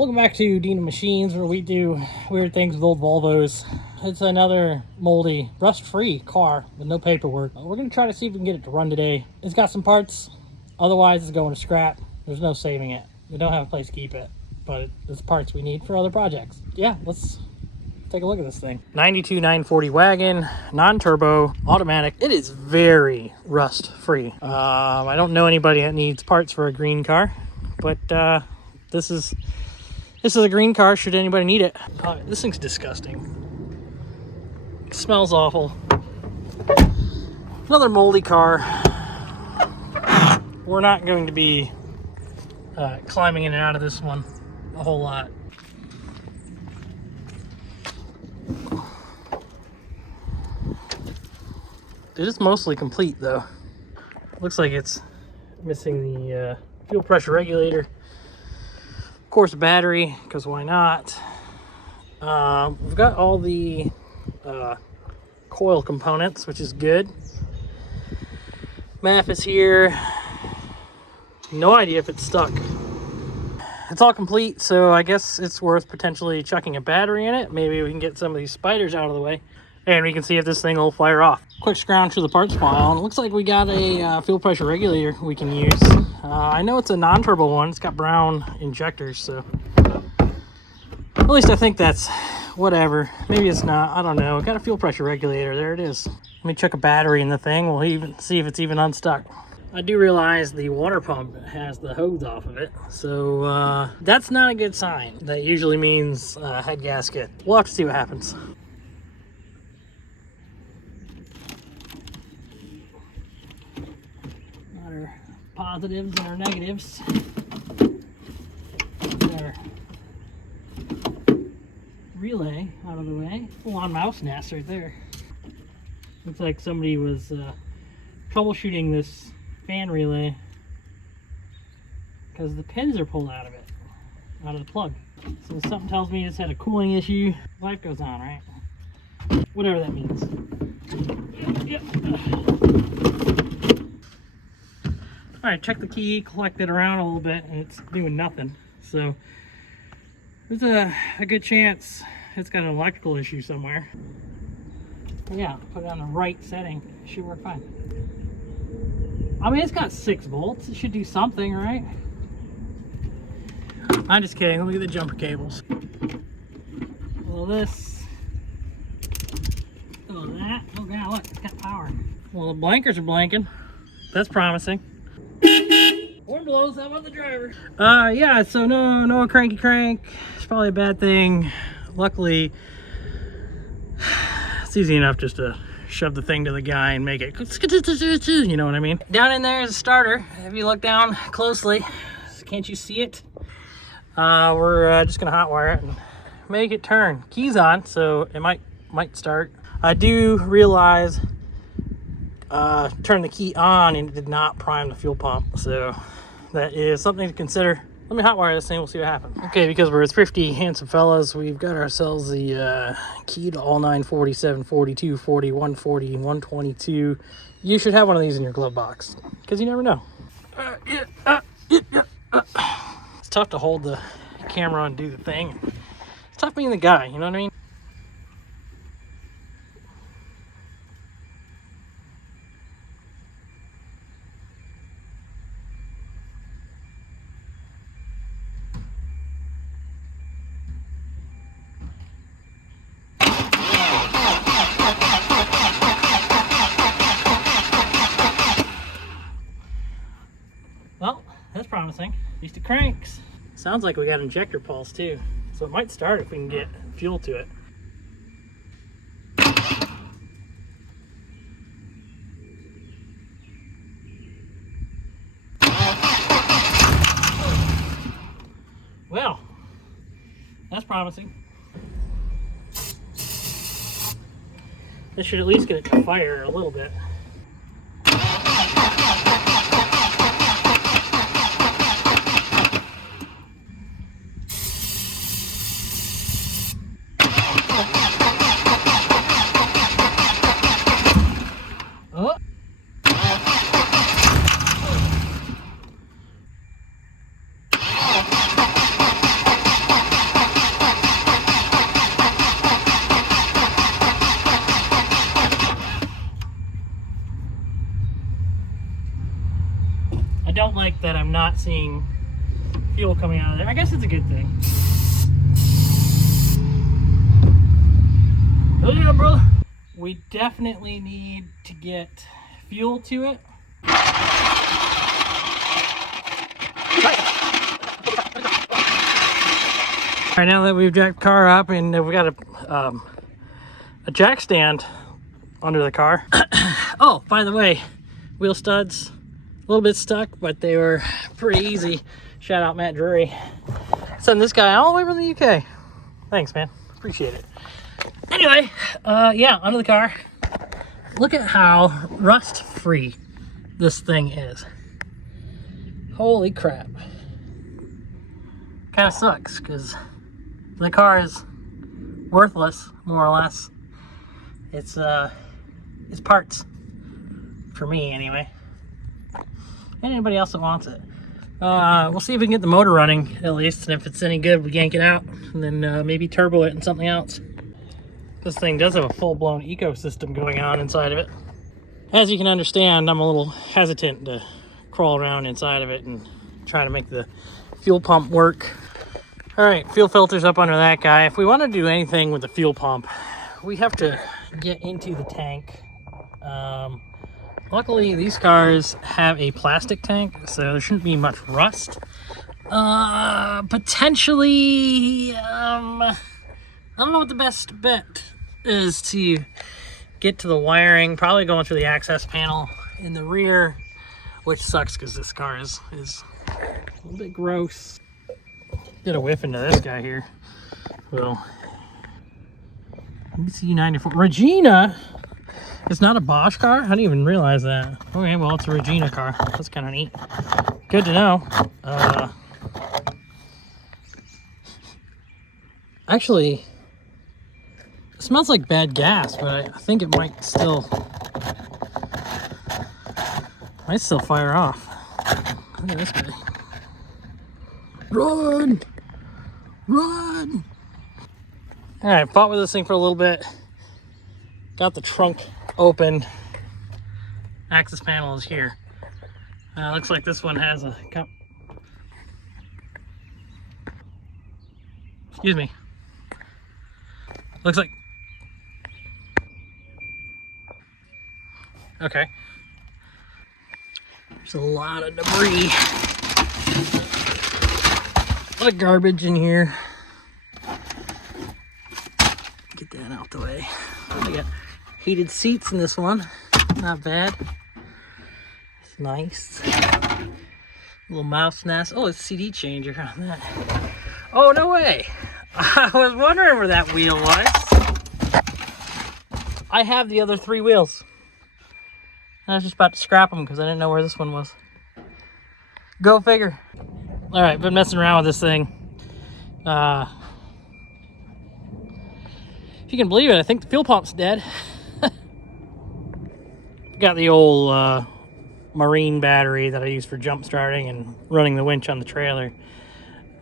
Welcome back to Dina Machines, where we do weird things with old Volvos. It's another moldy, rust-free car with no paperwork. We're going to try to see if we can get it to run today. It's got some parts, otherwise it's going to scrap. There's no saving it. We don't have a place to keep it, but it's parts we need for other projects. Yeah, let's take a look at this thing. 92 940 Wagon, non-turbo, automatic. It is very rust-free. I don't know anybody that needs parts for a green car, but this is a green car should anybody need it. This thing's disgusting. It smells awful. Another moldy car. We're not going to be climbing in and out of this one a whole lot. It is mostly complete though. Looks like it's missing the fuel pressure regulator. Of course, battery, because why not? We've got all the coil components, which is good. MAF is here. No idea if it's stuck. It's all complete, so I guess it's worth potentially chucking a battery in it. Maybe we can get some of these spiders out of the way, and we can see if this thing will fire off. Quick scrounge through the parts pile, and it looks like we got a fuel pressure regulator we can use. I know it's a non-turbo one. It's got brown injectors, so at least I think that's whatever. Maybe it's not. I don't know. Got a fuel pressure regulator. There it is. Let me check a battery in the thing. We'll even see if it's even unstuck. I do realize the water pump has the hose off of it, so that's not a good sign. That usually means head gasket. We'll have to see what happens. Our positives and our negatives. There. Relay out of the way. Full on mouse nest right there. Looks like somebody was troubleshooting this fan relay because the pins are pulled out of it, out of the plug. So something tells me it's had a cooling issue. Life goes on, right? Whatever that means. Yep. All right, check the key, collect it around a little bit, and it's doing nothing. So there's a good chance it's got an electrical issue somewhere. Yeah, put it on the right setting. It should work fine. I mean, it's got 6 volts. It should do something, right? I'm just kidding. Look at the jumper cables. Well, this. Oh, that. Oh, God, look. It's got power. Well, the blankers are blanking. That's promising. Horn blows. How about the driver? Yeah, so no cranky crank. It's probably a bad thing. Luckily, it's easy enough just to shove the thing to the guy and make it, you know what I mean? Down in there is a starter. If you look down closely, can't you see it? We're just gonna hotwire it and make it turn. Key's on, so it might start. I do realize turn the key on and it did not prime the fuel pump, so that is something to consider. Let me hotwire this thing, we'll see what happens. Okay, because we're thrifty, handsome fellas, we've got ourselves the key to all 940, 740, 240, 140, 122. You should have one of these in your glove box, because you never know. It's tough to hold the camera and do the thing. It's tough being the guy, you know what I mean? Well, that's promising. At least it cranks. Sounds like we got injector pulse too, so it might start if we can get fuel to it. Well, that's promising. This should at least get it to fire a little bit. not seeing fuel coming out of there. I guess it's a good thing. Oh yeah, brother. We definitely need to get fuel to it. All right, now that we've jacked the car up and we've got a jack stand under the car. Oh, by the way, wheel studs, a little bit stuck, but they were pretty easy. Shout out Matt Drury. Send this guy all the way from the UK. Thanks, man. Appreciate it. Anyway, yeah, under the car. Look at how rust-free this thing is. Holy crap. Kind of sucks, because the car is worthless, more or less. It's parts. For me, anyway. And anybody else that wants it. We'll see if we can get the motor running, at least, and if it's any good, we yank it out, and then maybe turbo it and something else. This thing does have a full-blown ecosystem going on inside of it. As you can understand, I'm a little hesitant to crawl around inside of it and try to make the fuel pump work. All right, fuel filter's up under that guy. If we want to do anything with the fuel pump, we have to get into the tank. Luckily, these cars have a plastic tank, so there shouldn't be much rust. Potentially, I don't know what the best bet is to get to the wiring. Probably going through the access panel in the rear, which sucks because this car is a little bit gross. Get a whiff into this guy here. Well, BC 94 Regina. It's not a Bosch car? I didn't even realize that. Okay, well, it's a Regina car. That's kind of neat. Good to know. Actually, it smells like bad gas, but I think it might still fire off. Look at this guy. Run! Run! All right, fought with this thing for a little bit. Got the trunk open. Access panel is here. Looks like this one has a excuse me. Looks like, okay. There's a lot of debris. A lot of garbage in here. Get that out the way. I got heated seats in this one. Not bad. It's nice. Little mouse nest. Oh, it's a CD changer on that. Oh, no way. I was wondering where that wheel was. I have the other 3 wheels. I was just about to scrap them because I didn't know where this one was. Go figure. All right, been messing around with this thing. If you can believe it, I think the fuel pump's dead. Got the old marine battery that I use for jump starting and running the winch on the trailer.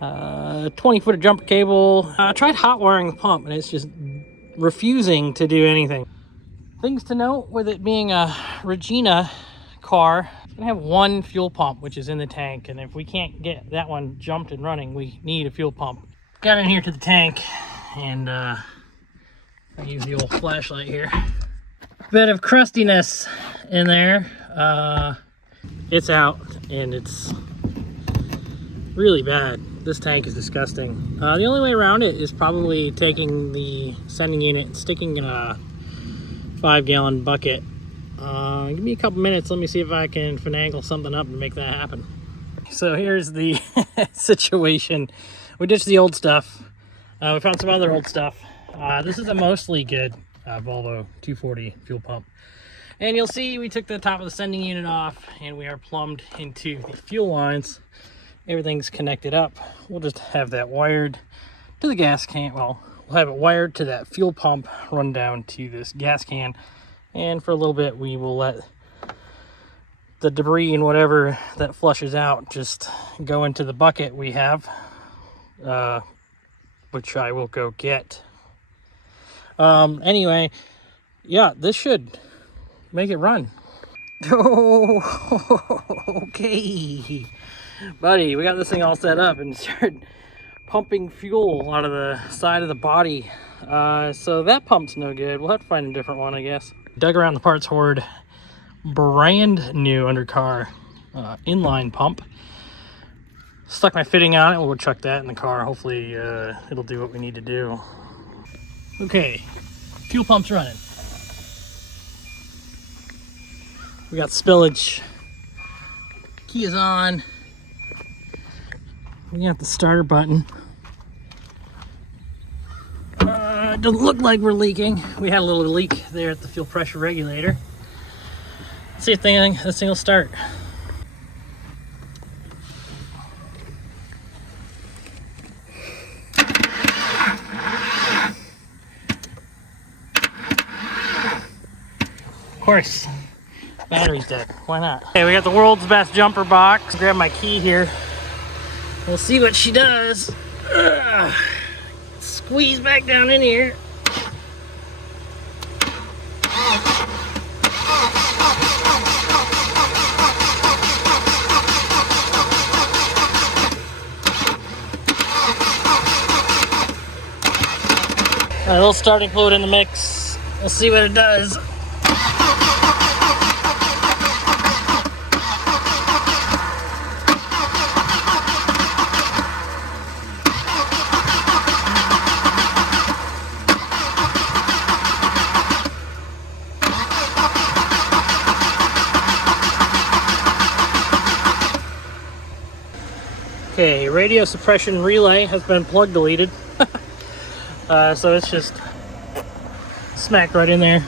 20-foot of jumper cable. I tried hot wiring the pump and it's just refusing to do anything. Things to note with it being a Regina car, it's gonna have 1 fuel pump, which is in the tank, and if we can't get that one jumped and running, we need a fuel pump. Got in here to the tank, and I use the old flashlight here. Bit of crustiness in there. It's out, and it's really bad. This tank is disgusting. The only way around it is probably taking the sending unit and sticking in a 5-gallon bucket. Give me a couple minutes. Let me see if I can finagle something up and make that happen. So here's the situation. We ditched the old stuff. We found some other old stuff. This is a mostly good Volvo 240 fuel pump. And you'll see we took the top of the sending unit off and we are plumbed into the fuel lines. Everything's connected up. We'll just have that wired to the gas can. Well, we'll have it wired to that fuel pump, run down to this gas can. And for a little bit, we will let the debris and whatever that flushes out just go into the bucket we have, which I will go get. Anyway, yeah, this should make it run. Oh, okay. Buddy, we got this thing all set up and started pumping fuel out of the side of the body. So that pump's no good. We'll have to find a different one, I guess. Dug around the parts hoard. Brand new undercar inline pump. Stuck my fitting on it. We'll chuck that in the car. Hopefully it'll do what we need to do. Okay, fuel pump's running. We got spillage. Key is on. We got the starter button. It doesn't look like we're leaking. We had a little leak there at the fuel pressure regulator. Let's see if this thing will start. Of course, battery's dead. Why not? Okay, we got the world's best jumper box. Grab my key here. We'll see what she does. Ugh. Squeeze back down in here. A little starting fluid in the mix. We'll see what it does. Okay, radio suppression relay has been plug deleted. So it's just smacked right in there.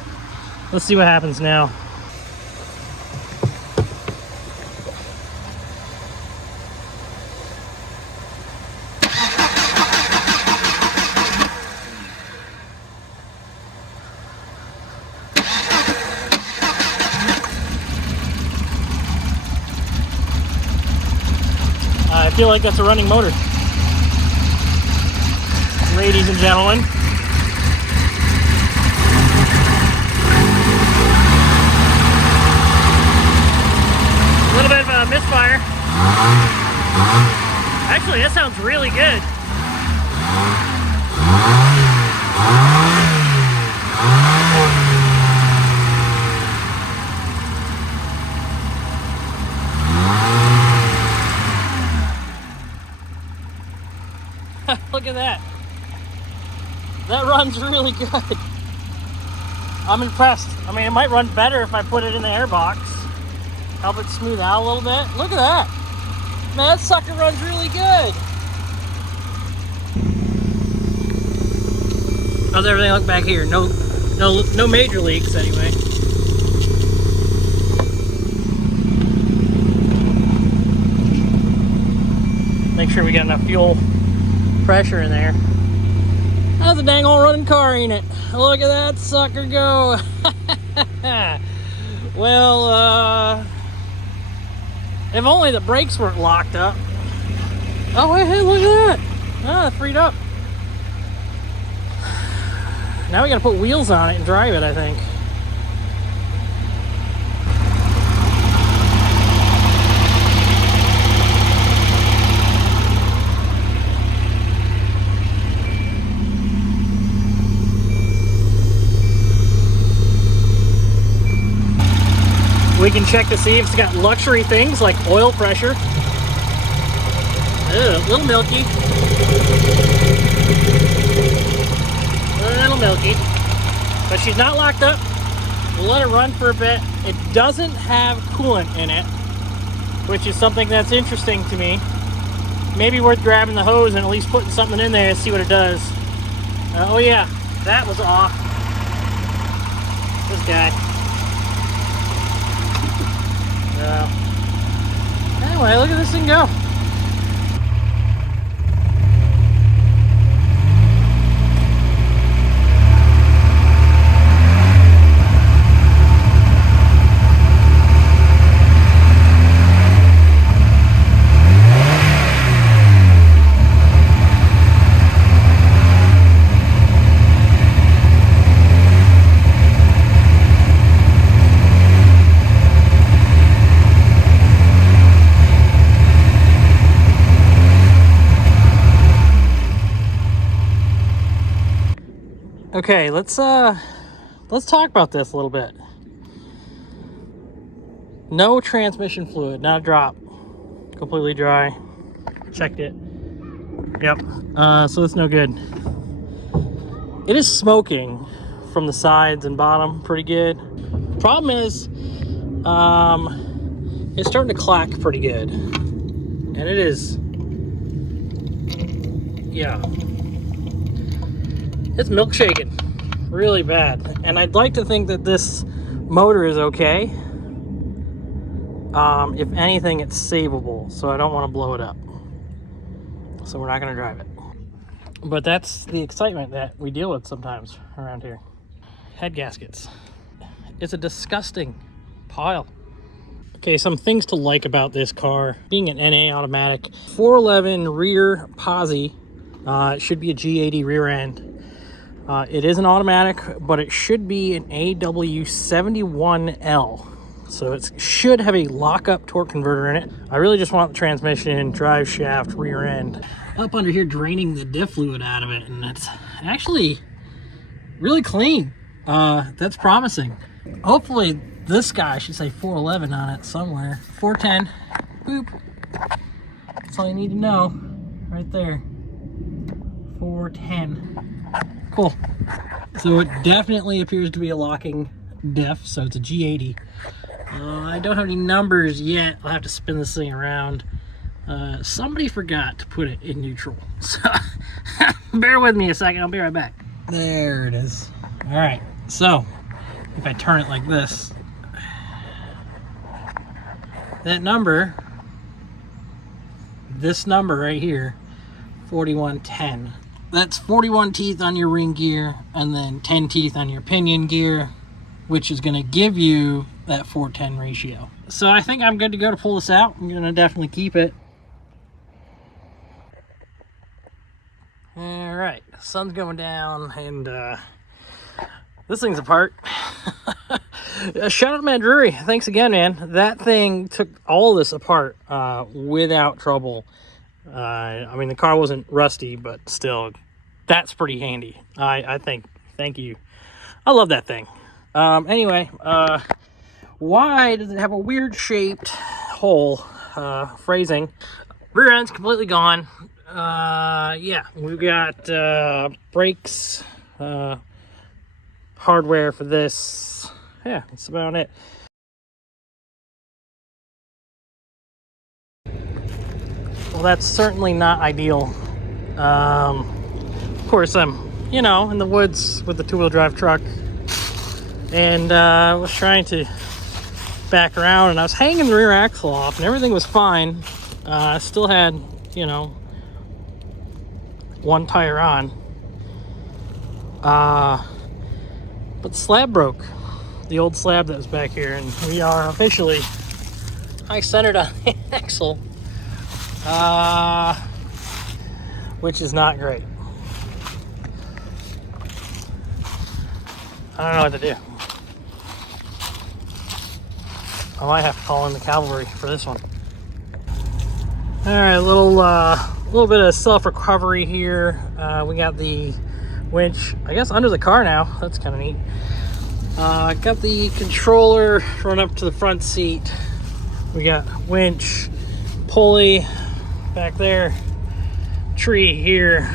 Let's see what happens now. I feel like that's a running motor. Ladies and gentlemen. A little bit of a misfire. Actually, that sounds really good. Look at that. That runs really good. I'm impressed. I mean, it might run better if I put it in the airbox. Help it smooth out a little bit. Look at that. Man, that sucker runs really good. How's everything look back here? No major leaks anyway. Make sure we got enough fuel pressure in there. That's a dang old running car, ain't it? Look at that sucker go. Well, if only the brakes weren't locked up. Oh, hey, look at that. Ah, it freed up. Now we gotta put wheels on it and drive it, I think. We can check to see if it's got luxury things like oil pressure. A little milky. A little milky. But she's not locked up. We'll let it run for a bit. It doesn't have coolant in it, which is something that's interesting to me. Maybe worth grabbing the hose and at least putting something in there and see what it does. Oh yeah, that was off. This guy. Anyway, look at this thing go. Okay, let's talk about this a little bit. No transmission fluid, not a drop. Completely dry. Checked it. Yep. So it's no good. It is smoking from the sides and bottom pretty good. Problem is, it's starting to clack pretty good. And it is, yeah. It's milkshaking really bad. And I'd like to think that this motor is okay. If anything, it's savable, so I don't want to blow it up. So we're not going to drive it. But that's the excitement that we deal with sometimes around here. Head gaskets. It's a disgusting pile. Okay, some things to like about this car. Being an NA automatic, 411 rear posi. It should be a G80 rear end. It is an automatic, but it should be an AW71L. So it should have a lockup torque converter in it. I really just want the transmission, drive shaft, rear end. Up under here draining the diff fluid out of it, and it's actually really clean. That's promising. Hopefully this guy should say 411 on it somewhere. 410, boop. That's all you need to know right there. 410. Cool. So it definitely appears to be a locking diff, so it's a G80. I don't have any numbers yet. I'll have to spin this thing around. Somebody forgot to put it in neutral. So bear with me a second. I'll be right back. There it is. All right. So if I turn it like this, that number, this number right here, 4110. That's 41 teeth on your ring gear and then 10 teeth on your pinion gear, which is going to give you that 410 ratio. So I think I'm good to go to pull this out. I'm going to definitely keep it. All right, sun's going down and this thing's apart. Shout out to Matt Drury. Thanks again, man. That thing took all this apart without trouble. I mean, the car wasn't rusty, but still, that's pretty handy. I think. Thank you. I love that thing. Anyway, why does it have a weird shaped hole? Phrasing. Rear end's completely gone. Yeah, we've got brakes, hardware for this. Yeah, that's about it. Well, that's certainly not ideal. Of course, I'm, in the woods with the two-wheel drive truck, and I was trying to back around, and I was hanging the rear axle off, and everything was fine. I still had, one tire on. But the slab broke. The old slab that was back here, and we are officially high-centered on the axle. Which is not great. I don't know what to do. I might have to call in the cavalry for this one. All right, a little bit of self-recovery here. We got the winch, I guess, under the car now. That's kind of neat. Got the controller run up to the front seat. We got winch, pulley back there, tree here,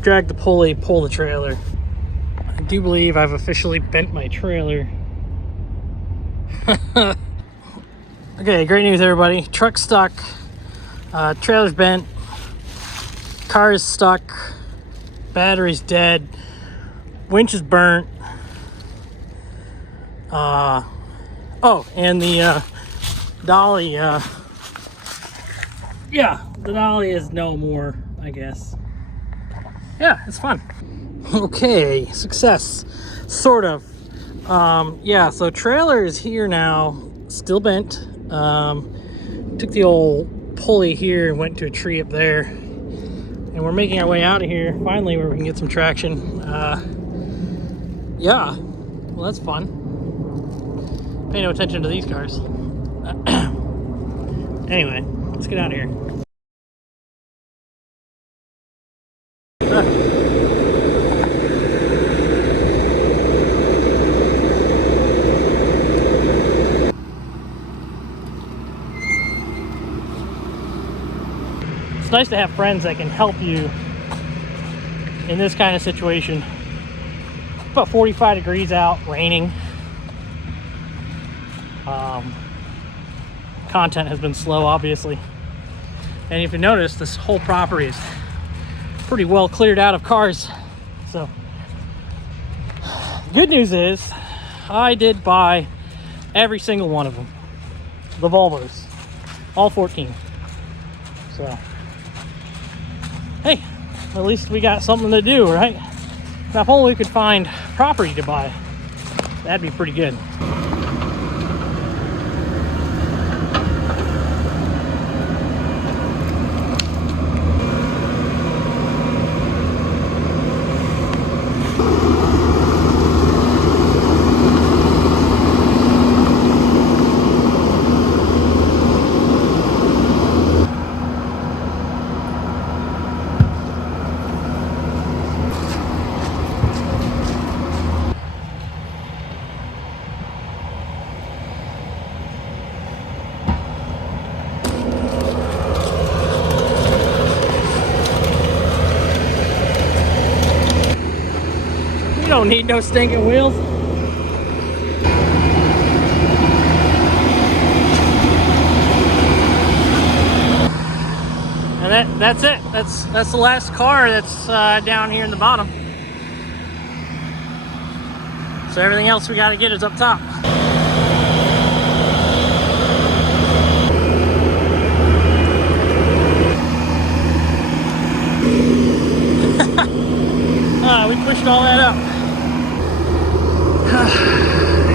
drag the pulley, pull the trailer. I do believe I've officially bent my trailer. Okay, great news, everybody. Truck's stuck, trailer's bent, car is stuck, battery's dead, winch is burnt. Oh, and the dolly, yeah, the dolly is no more, I guess. Yeah, it's fun. Okay, success, sort of. Yeah, so trailer is here now, still bent. Took the old pulley here and went to a tree up there. And we're making our way out of here, finally, where we can get some traction. Yeah, well, that's fun. Pay no attention to these cars. Anyway, let's get out of here. It's nice to have friends that can help you in this kind of situation. About 45 degrees out, raining. Content has been slow, obviously. And if you notice, this whole property is pretty well cleared out of cars. So, good news is, I did buy every single one of them. The Volvos. All 14. So, hey, at least we got something to do, right? Now, if only we could find property to buy, that'd be pretty good. Don't need no stinking wheels. And that's it. That's the last car that's down here in the bottom. So everything else we got to get is up top. We pushed all that up.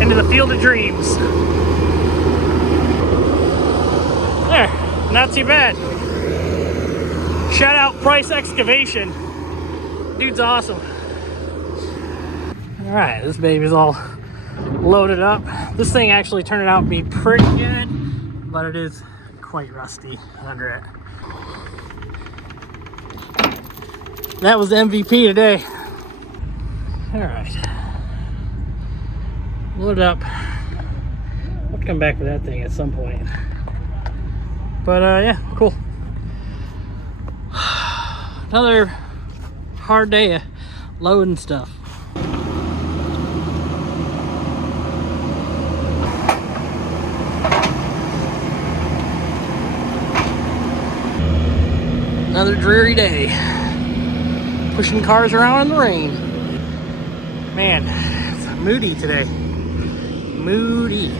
Into the field of dreams. There, not too bad. Shout out Price Excavation. Dude's awesome. Alright, this baby's all loaded up. This thing actually turned out to be pretty good, but it is quite rusty under it. That was the MVP today. Alright. Load up. I'll have to come back for that thing at some point. But yeah, cool. Another hard day of loading stuff. Another dreary day. Pushing cars around in the rain. Man, it's moody today. Moody.